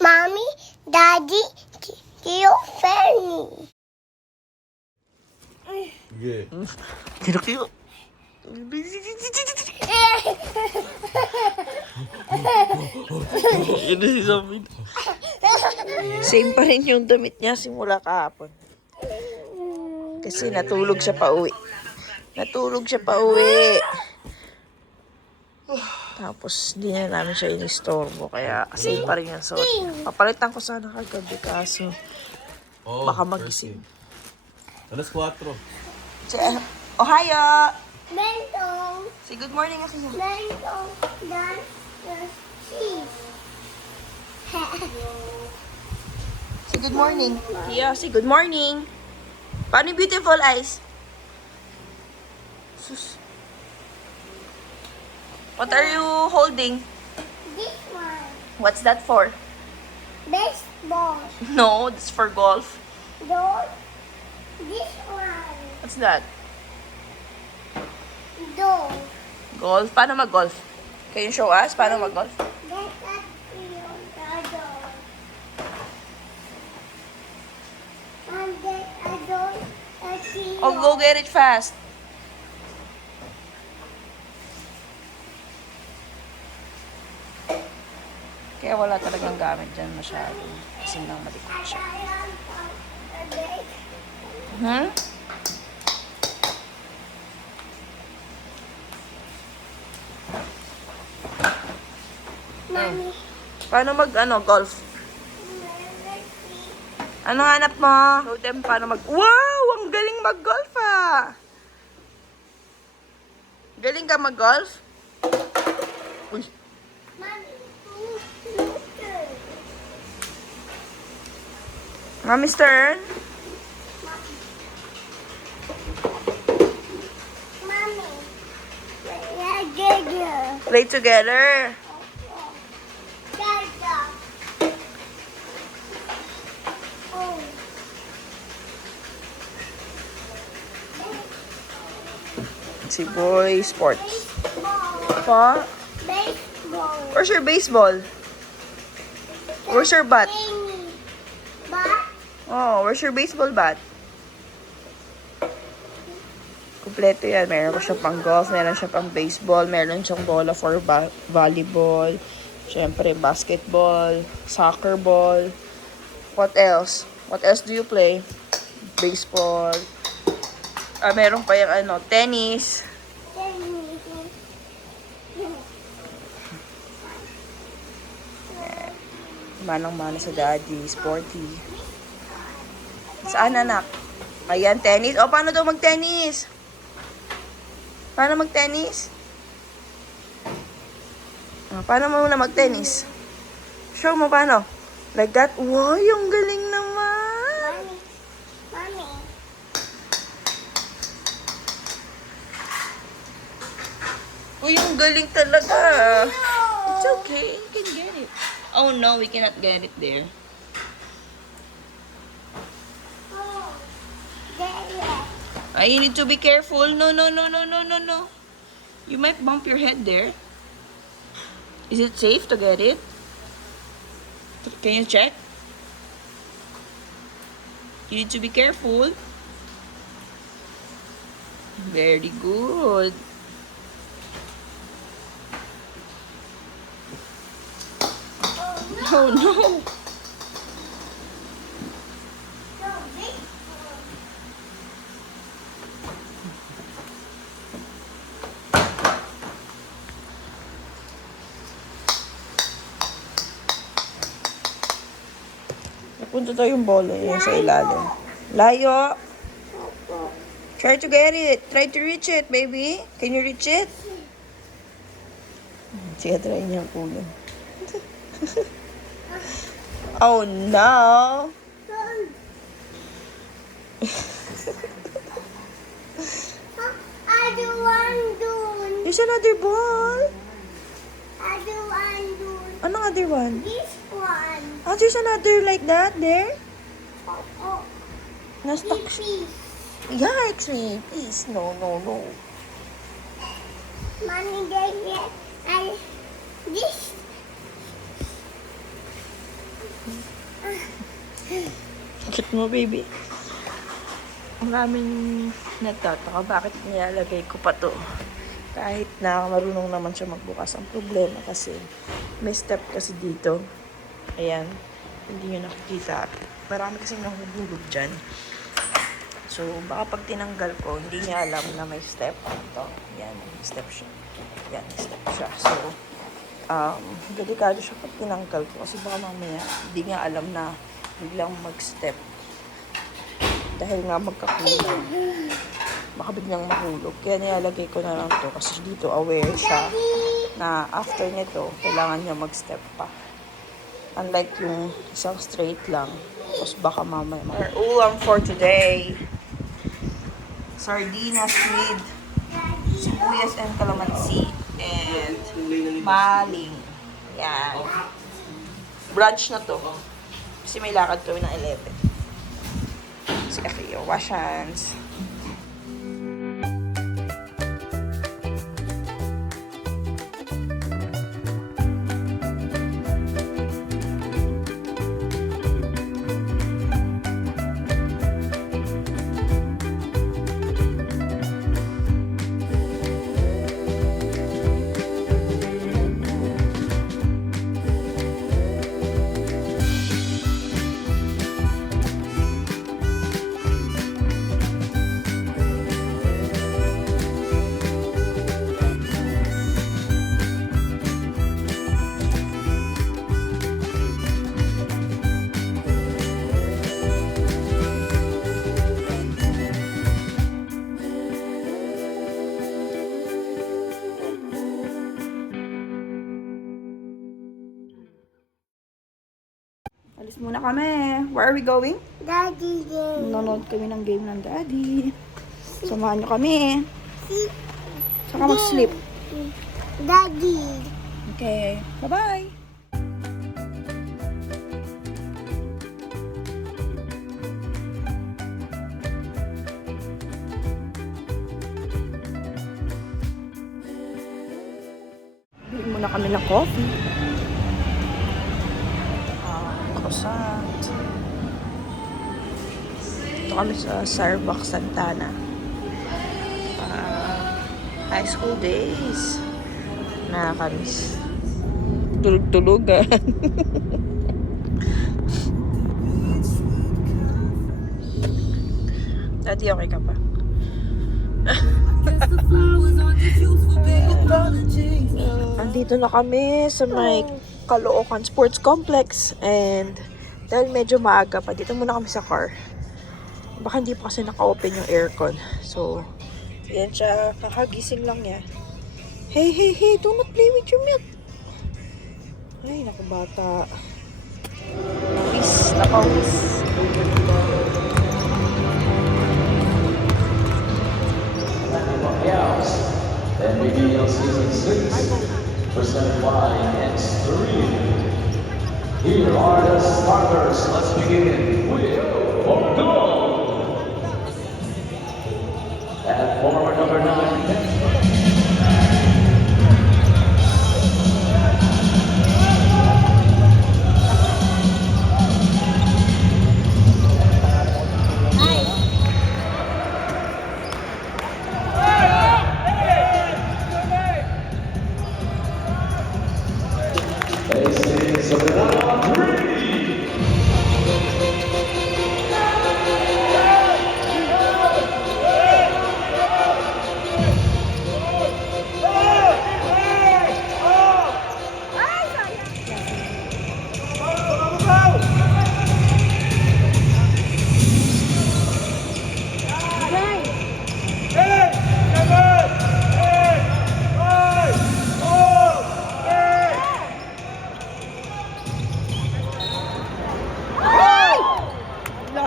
Mommy, Daddy, Tio Fernie. Yeah. Kino. Same pa rin yung damit niya simula kahapon. Kasi natulog siya pa uwi. Tapos, di na namin siya inistorbo. Kaya, same pa rin yung suot niya. Papalitan ko sana kagabi kaso baka magising. Alas 4. Ohio! Mentong, Say good morning, ako. mentong, that's the cheese. Say good morning. Yeah, say good morning. Paano yung beautiful eyes? Sus. What are you holding? This one, What's that for? baseball. No, it's for golf. Those, this one, What's that? those. Golf? Paano mag-golf? Can you show us paano mag-golf? That's that your dog. And then I don't see Oh, go get it fast. Kaya wala talagang gamit dyan masyado. Kasi nang malikot siya. Hmm? Mommy, Paano golf? Ano hanap mo? Show them paano Wow! Ang galing mag-golf ah! Galing ka mag-golf? Uy! mommy, look. Mommy's turn. Mommy, yeah. Play together. Oh. Si Boy Sports. Baseball. Pa? Baseball. Where's your baseball? Where's your bat? Tennis. Bat. Oh, where's your baseball bat? Kompleto yan. Meron ko siya pang golf, meron siya pang baseball, meron siyang bola for volleyball, syempre basketball, soccer ball. What else? What else do you play? Baseball. Meron pa yung tennis. Tennis. Manang-mana sa daddy, sporty. Saan anak? Ayan, tennis. O, paano daw mag-tennis? Paano mag-tennis? Paano mo muna mag-tennis? Show mo paano. Like that? Wow, yung galing naman. Mommy. Uy, yung galing talaga. It's okay. You can get it. Oh no, we cannot get it there. Oh. There. You need to be careful. No. You might bump your head there. Is it safe to get it? Can you check? You need to be careful. Very good. Oh no. So big. Napunta tayo yung bola yan sa ilalim. Layo. Try to get it. Try to reach it, baby. Can you reach it? Sige, try niya kunin. Oh no. I do one. There's another ball. I do one. Anong other one? This one. Oh, there's another like that there. Oh. Na-stuck siya. This. Yikes me. Please. No. Mommy, this. Sakit mo, baby. Ang daming nagtataka bakit nilalagay ko pa to. Kahit na marunong naman siya magbukas. Ang problema kasi may step kasi dito. Ayan. Hindi nyo nakikita. Marami kasi nahuhulog dyan. So, baka pag tinanggal ko, hindi niya alam na may step. Ito. Yan. May step siya. Yan. May step siya. So, delikado siya pag tinanggal ko. Kasi baka mamaya, hindi niya alam na biglang mag-step. Dahil nga magkakulang. Baka biglang mahulog. Kaya nilalagay ko na lang to. Kasi dito aware siya na after nito, kailangan niya mag-step pa. Unlike yung isang straight lang. Tapos baka mamaya. Our ulam for today. Sardinas with sibuyas and calamansi. And maling. Yan. Brunch na to. Kasi may lakad kami ng 11. Si Akio, wash hands. Alis muna kami. Where are we going? Daddy game. Nanonood kami ng game ng daddy. Samahan nyo kami. Saka mag-sleep. Daddy. Okay. Bye-bye. Bili muna kami ng coffee. Croissant. Ito kami sa Starbucks Santana. High school days. Nakakamiss. Tulog-tulugan. Daddy, okay ka pa? Andito na kami sa may Caloocan Sports Complex and dahil medyo maaga pa, dito muna kami sa car. Baka hindi pa kasi naka-open yung aircon. So, yan siya. Kakagising lang niya. Hey, hey, hey! Do not play with your milk! Ay, naku bata. Napawis. Napawis. Then reveal season 6, presented by X3. Here are the starters. Let's begin with Portugal. At forward number 9.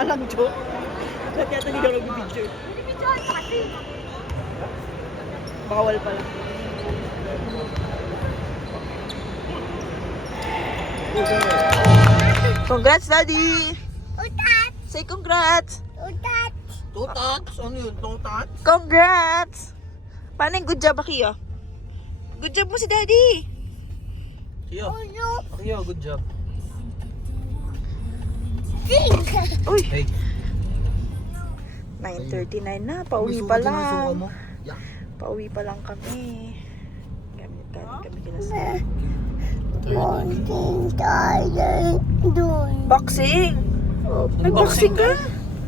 Walang joke. Kaya ito hindi ka mag-video. Bawal pala. Congrats, Daddy! Utat. Say congrats! Utat. Tutats? Ano yun? Tutats? Congrats! Paano yung good job, Akio? Good job mo si Daddy! Kiyo. Ulo. Kiyo, good job. Uy, Hey. 9:39 na. Pauwi pa lang. Pauwi pa lang kami. Kami kinasama. Konting tayo dun. Boxing! Nag-boxing ka?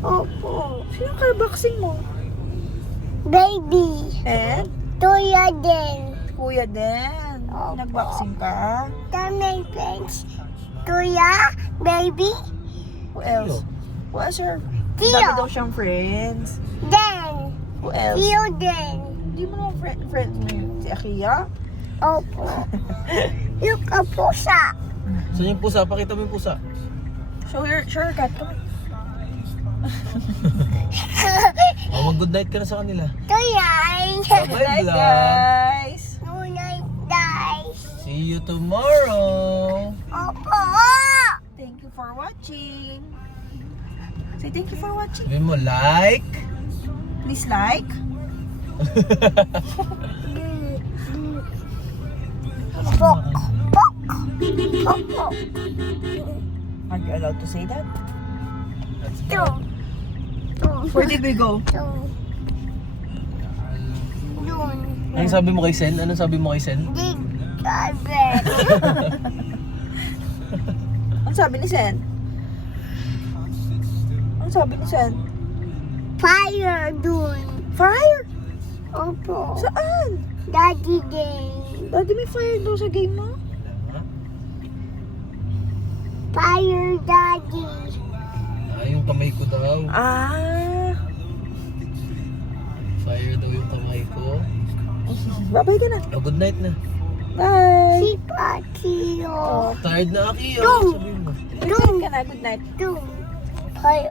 Opo. Sino ka boxing mo? Baby. And? Tuya din. Kuya din. Nag-boxing ka? Kami friends. Tuya, baby, Who else? Who else are? Tio. Dami daw siyang friends. then, Who else? Tio din. Hindi mo naman friends mo yun. Si Akia? Opo. Look, a pusa. Saan yung pusa? Pakita mo yung pusa. Show your cat. Come on. Oh, mag-good night ka na sa kanila. Tuya. Good night, guys. Good night, guys. See you tomorrow. Opo. Thank you for watching. Say thank you for watching. Sabi mo, like. Please like. Pok. Pok. Opo. Are you allowed to say that? Two. Where did we go? Two. Dun. Anong sabi mo kay Sen? Anong sabi mo kay Sen? Dig. Garbage. Ang sabi ni Sen? Ang sabi ni Sen? Fire dun. Fire? Opo. Saan? Daddy day. Daddy, may fire daw sa game mo? Fire daddy. Yung kamay ko daw. Ah. Fire daw yung kamay ko. Babay ka na. Oh, good night na. Bye. Si Patio. Tired na Aki. Dong. Sabi mo. Good night ka na. Good night. Dun. Fire.